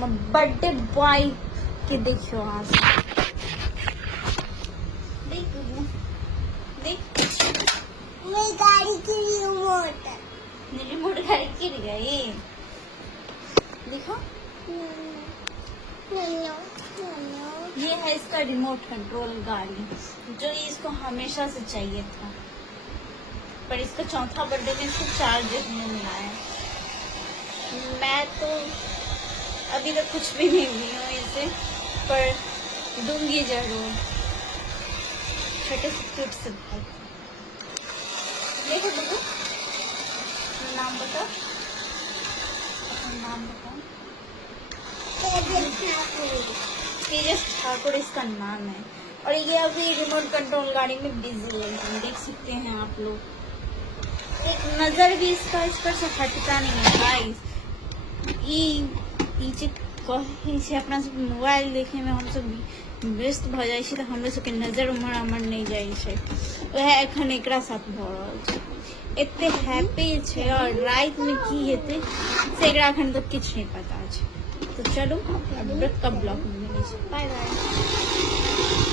हमर birthday boy के देखियो अहाँ सब देख मेरी गाड़ी की रिमोट गाड़ी गिर गई देखो ये है इसका रिमोट कंट्रोल गाड़ी जो इसको हमेशा से चाहिए था पर इसका चौथा बर्थडे में इसको 4 देखने मिला है। मैं तो अभी तक कुछ भी नहीं ली हूँ इसे पर दूंगी जरूर। छोटे से क्यूट से भाई देखो देखो नाम बताओ अपना नाम बताओ। तेजस ठाकुर इसका नाम है और ये अभी रिमोट कंट्रोल गाड़ी में बिजी है देख सकते हैं आप लोग। एक नजर भी इसका इस पर से हटता नहीं है गाइस। पीछे अपना सब मोबाइल देखे में हम सब व्यस्त भ जाए तो हम लोग सबके नजर उमर नहीं जाए वह एखन एकरा साथ भ रहल छै। एते हैप्पी छै और रात में की हेतै से एकरा एखन तक किछ नहीं पता छै। तो चलो अब कब ब्लॉग में मिले बाय बाय।